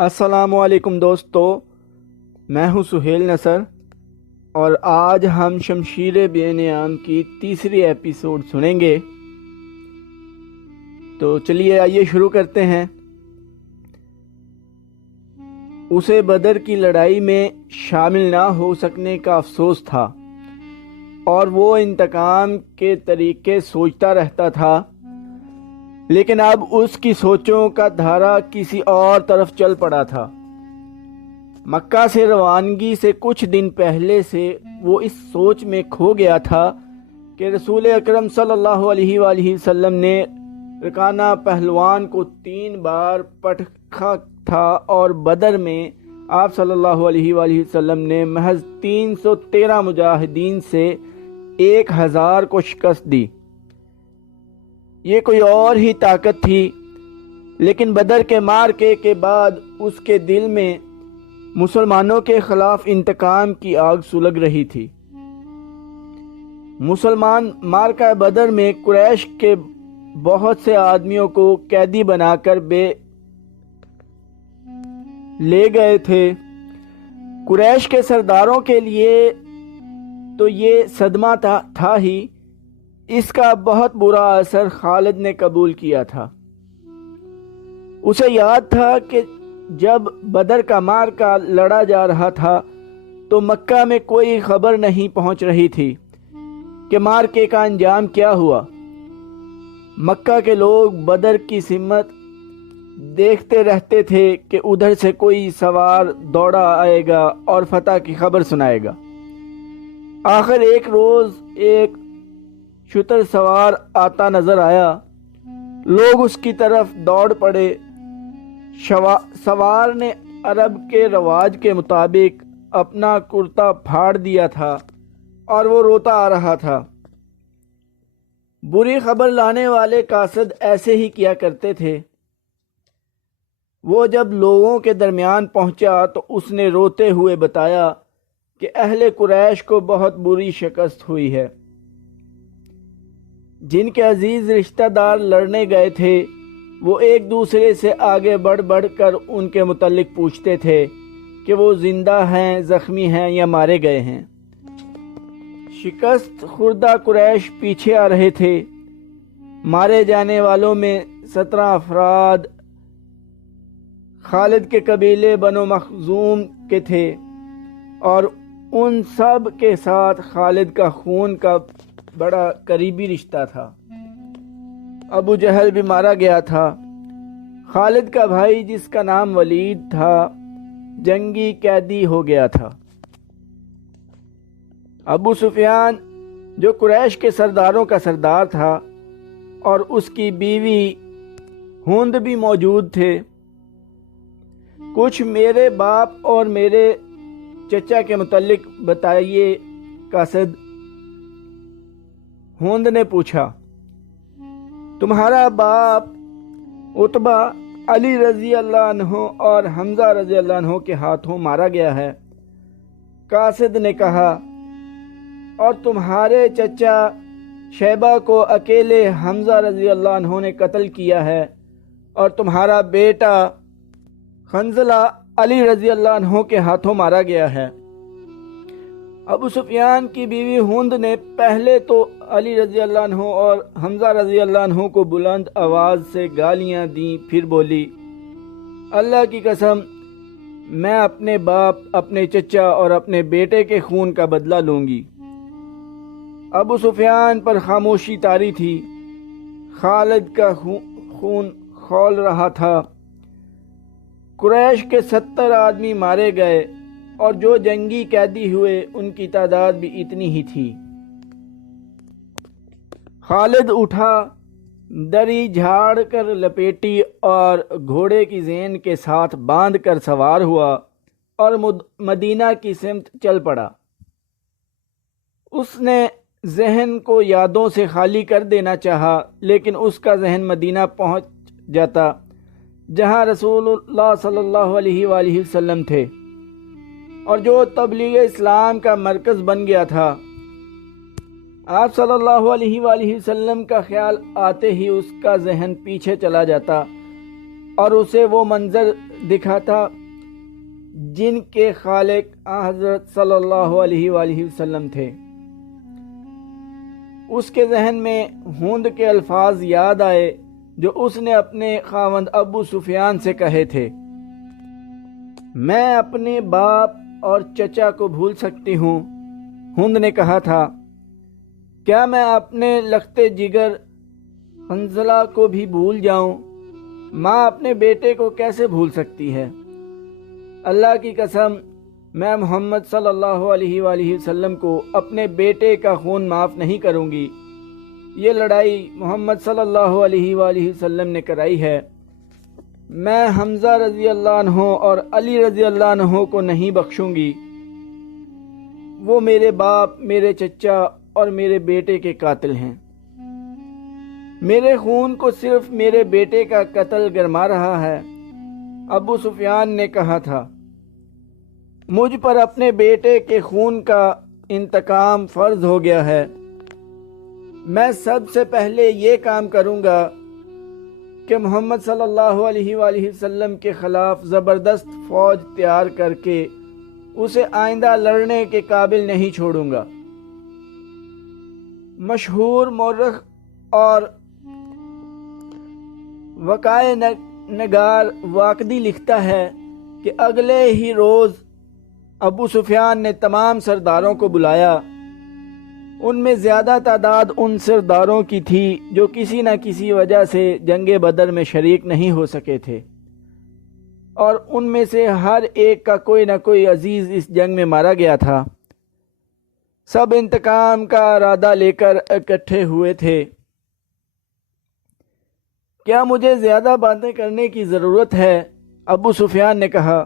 السلام علیکم دوستو، میں ہوں سہیل نصر اور آج ہم شمشیر بے نیام کی تیسری ایپیسوڈ سنیں گے۔ تو چلیے آئیے شروع کرتے ہیں۔ اسے بدر کی لڑائی میں شامل نہ ہو سکنے کا افسوس تھا اور وہ انتقام کے طریقے سوچتا رہتا تھا، لیکن اب اس کی سوچوں کا دھارا کسی اور طرف چل پڑا تھا۔ مکہ سے روانگی سے کچھ دن پہلے سے وہ اس سوچ میں کھو گیا تھا کہ رسول اکرم صلی اللہ علیہ وآلہ وسلم نے رکانہ پہلوان کو 3 بار پٹکا تھا اور بدر میں آپ صلی اللہ علیہ وآلہ وسلم نے محض 313 مجاہدین سے 1000 کو شکست دی۔ یہ کوئی اور ہی طاقت تھی، لیکن بدر کے معرکے کے بعد اس کے دل میں مسلمانوں کے خلاف انتقام کی آگ سلگ رہی تھی۔ مسلمان معرکہ بدر میں قریش کے بہت سے آدمیوں کو قیدی بنا کر لے گئے تھے۔ قریش کے سرداروں کے لیے تو یہ صدمہ تھا ہی، اس کا بہت برا اثر خالد نے قبول کیا تھا۔ اسے یاد تھا کہ جب بدر کا معرکہ لڑا جا رہا تھا تو مکہ میں کوئی خبر نہیں پہنچ رہی تھی کہ معرکے کا انجام کیا ہوا۔ مکہ کے لوگ بدر کی سمت دیکھتے رہتے تھے کہ ادھر سے کوئی سوار دوڑا آئے گا اور فتح کی خبر سنائے گا۔ آخر ایک روز ایک شتر سوار آتا نظر آیا، لوگ اس کی طرف دوڑ پڑے۔ سوار نے عرب کے رواج کے مطابق اپنا کرتا پھاڑ دیا تھا اور وہ روتا آ رہا تھا۔ بری خبر لانے والے قاصد ایسے ہی کیا کرتے تھے۔ وہ جب لوگوں کے درمیان پہنچا تو اس نے روتے ہوئے بتایا کہ اہل قریش کو بہت بری شکست ہوئی ہے۔ جن کے عزیز رشتہ دار لڑنے گئے تھے وہ ایک دوسرے سے آگے بڑھ کر ان کے متعلق پوچھتے تھے کہ وہ زندہ ہیں، زخمی ہیں یا مارے گئے ہیں۔ شکست خوردہ قریش پیچھے آ رہے تھے۔ مارے جانے والوں میں 17 افراد خالد کے قبیلے بنو مخزوم کے تھے اور ان سب کے ساتھ خالد کا خون کا بڑا قریبی رشتہ تھا۔ ابو جہل بھی مارا گیا تھا۔ خالد کا بھائی جس کا نام ولید تھا جنگی قیدی ہو گیا تھا۔ ابو سفیان جو قریش کے سرداروں کا سردار تھا اور اس کی بیوی ہند بھی موجود تھے۔ کچھ میرے باپ اور میرے چچا کے متعلق بتائیے قاصد، ہند نے پوچھا۔ تمہارا باپ عتبہ علی رضی اللہ عنہ اور حمزہ رضی اللہ عنہ کے ہاتھوں مارا گیا ہے، قاصد نے کہا، اور تمہارے چچا شیبہ کو اکیلے حمزہ رضی اللہ عنہ نے قتل کیا ہے، اور تمہارا بیٹا حنظلہ علی رضی اللہ عنہ کے ہاتھوں مارا گیا ہے۔ ابو سفیان کی بیوی ہند نے پہلے تو علی رضی اللہ عنہ اور حمزہ رضی اللہ عنہ کو بلند آواز سے گالیاں دیں، پھر بولی، اللہ کی قسم، میں اپنے باپ، اپنے چچا اور اپنے بیٹے کے خون کا بدلہ لوں گی۔ ابو سفیان پر خاموشی طاری تھی۔ خالد کا خون کھول رہا تھا۔ قریش کے 70 آدمی مارے گئے اور جو جنگی قیدی ہوئے ان کی تعداد بھی اتنی ہی تھی۔ خالد اٹھا، دری جھاڑ کر لپیٹی اور گھوڑے کی زین کے ساتھ باندھ کر سوار ہوا اور مدینہ کی سمت چل پڑا۔ اس نے ذہن کو یادوں سے خالی کر دینا چاہا، لیکن اس کا ذہن مدینہ پہنچ جاتا جہاں رسول اللہ صلی اللہ علیہ وآلہ وسلم تھے اور جو تبلیغ اسلام کا مرکز بن گیا تھا۔ آپ صلی اللہ علیہ وآلہ وسلم کا خیال آتے ہی اس کا ذہن پیچھے چلا جاتا اور اسے وہ منظر دکھاتا جن کے خالق حضرت صلی اللہ علیہ وآلہ وسلم تھے۔ اس کے ذہن میں ہوند کے الفاظ یاد آئے جو اس نے اپنے خاوند ابو سفیان سے کہے تھے، میں اپنے باپ اور چچا کو بھول سکتی ہوں۔ ہوند نے کہا تھا، کیا میں اپنے لختے جگر حنظلہ کو بھی بھول جاؤں؟ ماں اپنے بیٹے کو کیسے بھول سکتی ہے؟ اللہ کی قسم، میں محمد صلی اللہ علیہ وآلہ وسلم کو اپنے بیٹے کا خون معاف نہیں کروں گی۔ یہ لڑائی محمد صلی اللہ علیہ وآلہ وسلم نے کرائی ہے، میں حمزہ رضی اللہ عنہ اور علی رضی اللہ عنہ کو نہیں بخشوں گی۔ وہ میرے باپ، میرے چچا اور میرے بیٹے کے قاتل ہیں۔ میرے خون کو صرف میرے بیٹے کا قتل گرما رہا ہے۔ ابو سفیان نے کہا تھا، مجھ پر اپنے بیٹے کے خون کا انتقام فرض ہو گیا ہے۔ میں سب سے پہلے یہ کام کروں گا کہ محمد صلی اللہ علیہ وآلہ وسلم کے خلاف زبردست فوج تیار کر کے اسے آئندہ لڑنے کے قابل نہیں چھوڑوں گا۔ مشہور مورخ اور وقائع نگار واقدی لکھتا ہے کہ اگلے ہی روز ابو سفیان نے تمام سرداروں کو بلایا۔ ان میں زیادہ تعداد ان سرداروں کی تھی جو کسی نہ کسی وجہ سے جنگ بدر میں شریک نہیں ہو سکے تھے، اور ان میں سے ہر ایک کا کوئی نہ کوئی عزیز اس جنگ میں مارا گیا تھا۔ سب انتقام کا ارادہ لے کر اکٹھے ہوئے تھے۔ کیا مجھے زیادہ باتیں کرنے کی ضرورت ہے؟ ابو سفیان نے کہا،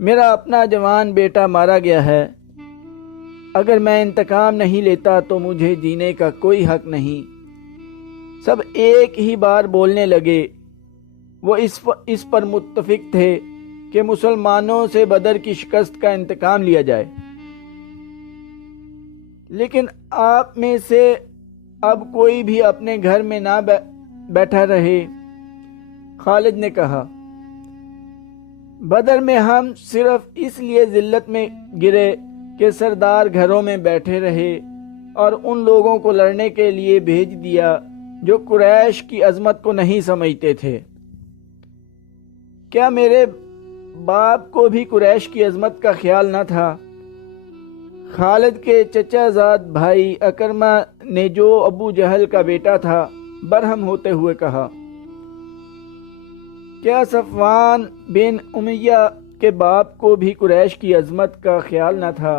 میرا اپنا جوان بیٹا مارا گیا ہے، اگر میں انتقام نہیں لیتا تو مجھے جینے کا کوئی حق نہیں۔ سب ایک ہی بار بولنے لگے۔ وہ اس پر متفق تھے کہ مسلمانوں سے بدر کی شکست کا انتقام لیا جائے۔ لیکن آپ میں سے اب کوئی بھی اپنے گھر میں نہ بیٹھا رہے۔ خالد نے کہا، بدر میں ہم صرف اس لیے ذلت میں گرے کہ سردار گھروں میں بیٹھے رہے اور ان لوگوں کو لڑنے کے لیے بھیج دیا جو قریش کی عظمت کو نہیں سمجھتے تھے۔ کیا میرے باپ کو بھی قریش کی عظمت کا خیال نہ تھا؟ خالد کے چچا زاد بھائی اکرمہ نے جو ابو جہل کا بیٹا تھا برہم ہوتے ہوئے کہا، کیا صفوان بن امیہ کے باپ کو بھی قریش کی عظمت کا خیال نہ تھا؟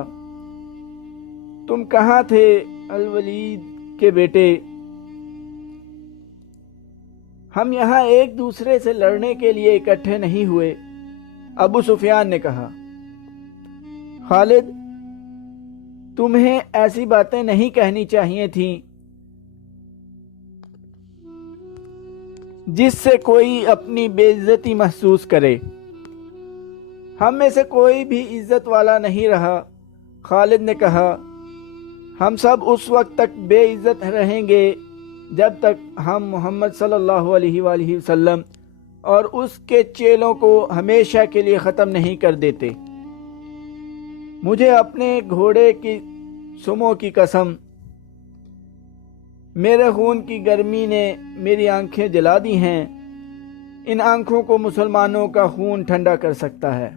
تم کہاں تھے الولید کے بیٹے؟ ہم یہاں ایک دوسرے سے لڑنے کے لیے اکٹھے نہیں ہوئے۔ ابو سفیان نے کہا، خالد، تمہیں ایسی باتیں نہیں کہنی چاہیے تھیں جس سے کوئی اپنی بے عزتی محسوس کرے۔ ہم میں سے کوئی بھی عزت والا نہیں رہا۔ خالد نے کہا، ہم سب اس وقت تک بے عزت رہیں گے جب تک ہم محمد صلی اللہ علیہ وآلہ وسلم اور اس کے چیلوں کو ہمیشہ کے لیے ختم نہیں کر دیتے۔ مجھے اپنے گھوڑے کی سموں کی قسم، میرے خون کی گرمی نے میری آنکھیں جلا دی ہیں۔ ان آنکھوں کو مسلمانوں کا خون ٹھنڈا کر سکتا ہے۔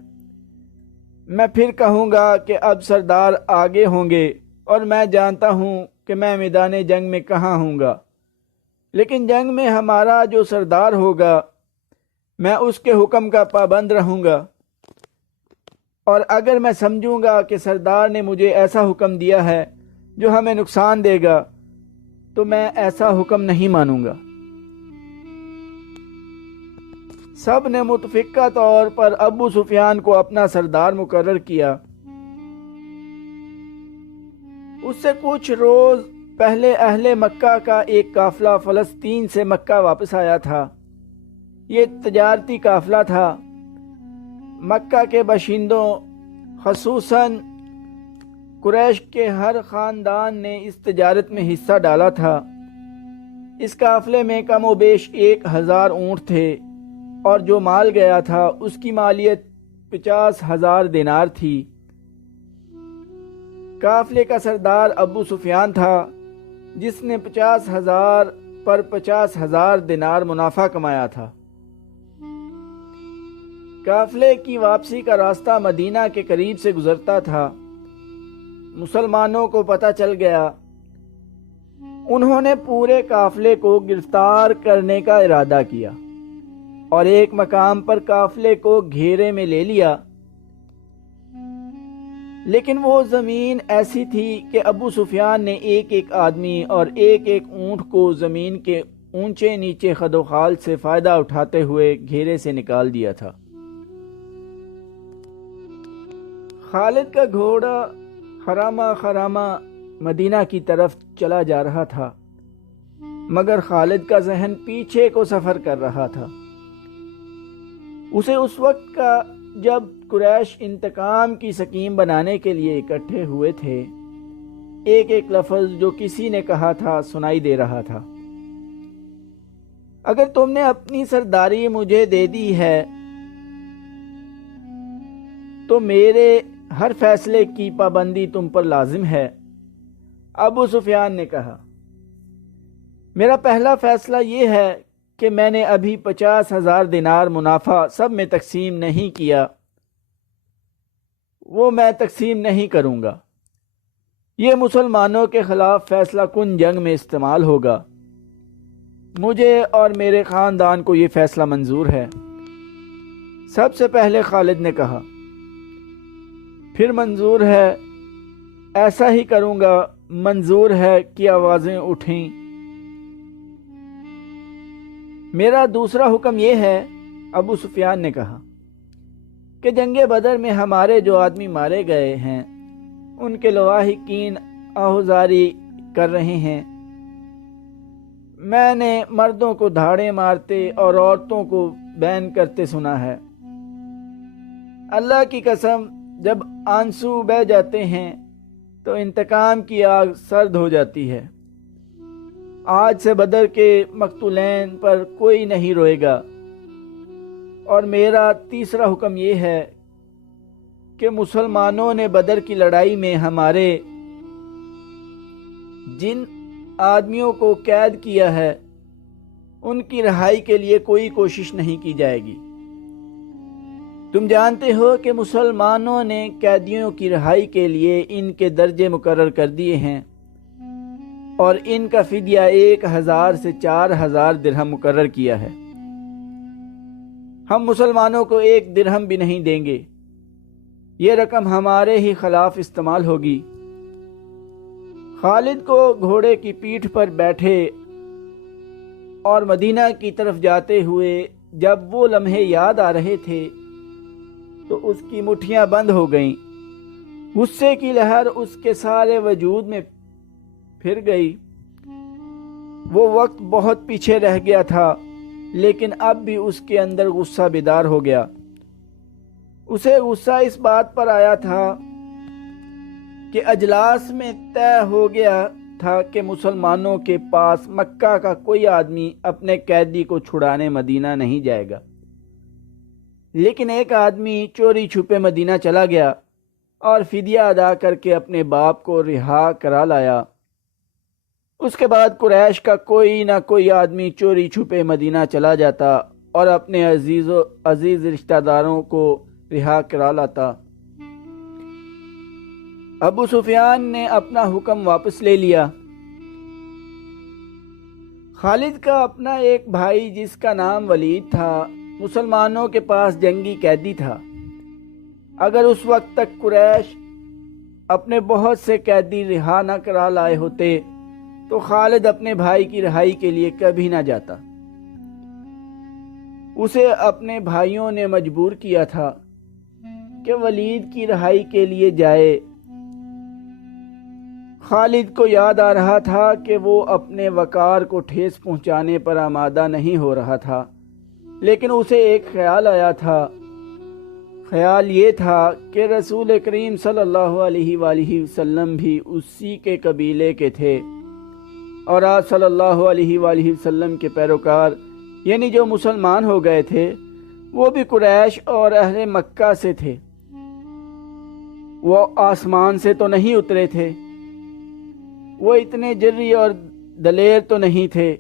میں پھر کہوں گا کہ اب سردار آگے ہوں گے اور میں جانتا ہوں کہ میں میدان جنگ میں کہاں ہوں گا، لیکن جنگ میں ہمارا جو سردار ہوگا میں اس کے حکم کا پابند رہوں گا، اور اگر میں سمجھوں گا کہ سردار نے مجھے ایسا حکم دیا ہے جو ہمیں نقصان دے گا تو میں ایسا حکم نہیں مانوں گا۔ سب نے متفقہ طور پر ابو سفیان کو اپنا سردار مقرر کیا۔ اس سے کچھ روز پہلے اہل مکہ کا ایک قافلہ فلسطین سے مکہ واپس آیا تھا۔ یہ تجارتی قافلہ تھا۔ مکہ کے باشندوں خصوصاً قریش کے ہر خاندان نے اس تجارت میں حصہ ڈالا تھا۔ اس قافلے میں کم و بیش 1000 اونٹ تھے اور جو مال گیا تھا اس کی مالیت 50,000 دینار تھی۔ قافلے کا سردار ابو سفیان تھا جس نے 50,000 پر 50,000 دینار منافع کمایا تھا۔ قافلے کی واپسی کا راستہ مدینہ کے قریب سے گزرتا تھا۔ مسلمانوں کو پتہ چل گیا۔ انہوں نے پورے قافلے کو گرفتار کرنے کا ارادہ کیا اور ایک مقام پر قافلے کو گھیرے میں لے لیا، لیکن وہ زمین ایسی تھی کہ ابو سفیان نے ایک ایک آدمی اور ایک ایک اونٹ کو زمین کے اونچے نیچے خد و خال سے فائدہ اٹھاتے ہوئے گھیرے سے نکال دیا تھا۔ خالد کا گھوڑا خرامہ خرامہ مدینہ کی طرف چلا جا رہا تھا، مگر خالد کا ذہن پیچھے کو سفر کر رہا تھا۔ اسے اس وقت کا جب قریش انتقام کی سکیم بنانے کے لیے اکٹھے ہوئے تھے، ایک ایک لفظ جو کسی نے کہا تھا سنائی دے رہا تھا۔ اگر تم نے اپنی سرداری مجھے دے دی ہے تو میرے ہر فیصلے کی پابندی تم پر لازم ہے۔ ابو سفیان نے کہا، میرا پہلا فیصلہ یہ ہے کہ میں نے ابھی 50,000 دینار منافع سب میں تقسیم نہیں کیا، وہ میں تقسیم نہیں کروں گا۔ یہ مسلمانوں کے خلاف فیصلہ کن جنگ میں استعمال ہوگا۔ مجھے اور میرے خاندان کو یہ فیصلہ منظور ہے۔ سب سے پہلے خالد نے کہا، پھر منظور ہے، ایسا ہی کروں گا، منظور ہے کی آوازیں اٹھیں۔ میرا دوسرا حکم یہ ہے، ابو سفیان نے کہا، کہ جنگ بدر میں ہمارے جو آدمی مارے گئے ہیں ان کے لواحقین آہوزاری کر رہے ہیں۔ میں نے مردوں کو دھاڑے مارتے اور عورتوں کو بین کرتے سنا ہے۔ اللہ کی قسم، جب آنسو بہہ جاتے ہیں تو انتقام کی آگ سرد ہو جاتی ہے۔ آج سے بدر کے مقتولین پر کوئی نہیں روئے گا۔ اور میرا تیسرا حکم یہ ہے کہ مسلمانوں نے بدر کی لڑائی میں ہمارے جن آدمیوں کو قید کیا ہے ان کی رہائی کے لیے کوئی کوشش نہیں کی جائے گی۔ تم جانتے ہو کہ مسلمانوں نے قیدیوں کی رہائی کے لیے ان کے درجے مقرر کر دیے ہیں اور ان کا فدیہ 1,000 سے 4,000 درہم مقرر کیا ہے۔ ہم مسلمانوں کو 1 درہم بھی نہیں دیں گے، یہ رقم ہمارے ہی خلاف استعمال ہوگی۔ خالد کو گھوڑے کی پیٹھ پر بیٹھے اور مدینہ کی طرف جاتے ہوئے جب وہ لمحے یاد آ رہے تھے تو اس کی مٹھیاں بند ہو گئیں۔ غصے کی لہر اس کے سارے وجود میں پھر گئی۔ وہ وقت بہت پیچھے رہ گیا تھا، لیکن اب بھی اس کے اندر غصہ بیدار ہو گیا۔ اسے غصہ اس بات پر آیا تھا کہ اجلاس میں طے ہو گیا تھا کہ مسلمانوں کے پاس مکہ کا کوئی آدمی اپنے قیدی کو چھڑانے مدینہ نہیں جائے گا، لیکن ایک آدمی چوری چھپے مدینہ چلا گیا اور فدیہ ادا کر کے اپنے باپ کو رہا کرا لایا۔ اس کے بعد قریش کا کوئی نہ کوئی آدمی چوری چھپے مدینہ چلا جاتا اور اپنے عزیز رشتہ داروں کو رہا کرا لاتا۔ ابو سفیان نے اپنا حکم واپس لے لیا۔ خالد کا اپنا ایک بھائی جس کا نام ولید تھا مسلمانوں کے پاس جنگی قیدی تھا۔ اگر اس وقت تک قریش اپنے بہت سے قیدی رہا نہ کرا لائے ہوتے تو خالد اپنے بھائی کی رہائی کے لیے کبھی نہ جاتا۔ اسے اپنے بھائیوں نے مجبور کیا تھا کہ ولید کی رہائی کے لیے جائے۔ خالد کو یاد آ رہا تھا کہ وہ اپنے وقار کو ٹھیس پہنچانے پر آمادہ نہیں ہو رہا تھا، لیکن اسے ایک خیال آیا تھا۔ خیال یہ تھا کہ رسول کریم صلی اللہ علیہ وآلہ وسلم بھی اسی کے قبیلے کے تھے اور آج صلی اللہ علیہ وآلہ وسلم کے پیروکار یعنی جو مسلمان ہو گئے تھے وہ بھی قریش اور اہل مکہ سے تھے، وہ آسمان سے تو نہیں اترے تھے، وہ اتنے جری اور دلیر تو نہیں تھے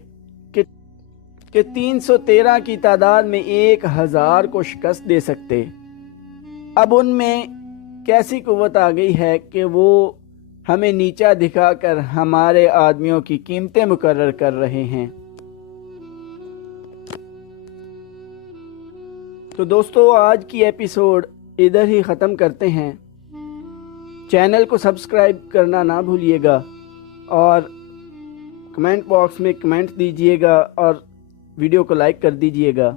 کہ 313 کی تعداد میں 1000 کو شکست دے سکتے۔ اب ان میں کیسی قوت آ گئی ہے کہ وہ ہمیں نیچا دکھا کر ہمارے آدمیوں کی قیمتیں مقرر کر رہے ہیں۔ تو دوستو، آج کی ایپیسوڈ ادھر ہی ختم کرتے ہیں۔ چینل کو سبسکرائب کرنا نہ بھولیے گا اور کمنٹ باکس میں کمنٹ دیجیے گا اور ویڈیو کو لائک کر دیجیے گا۔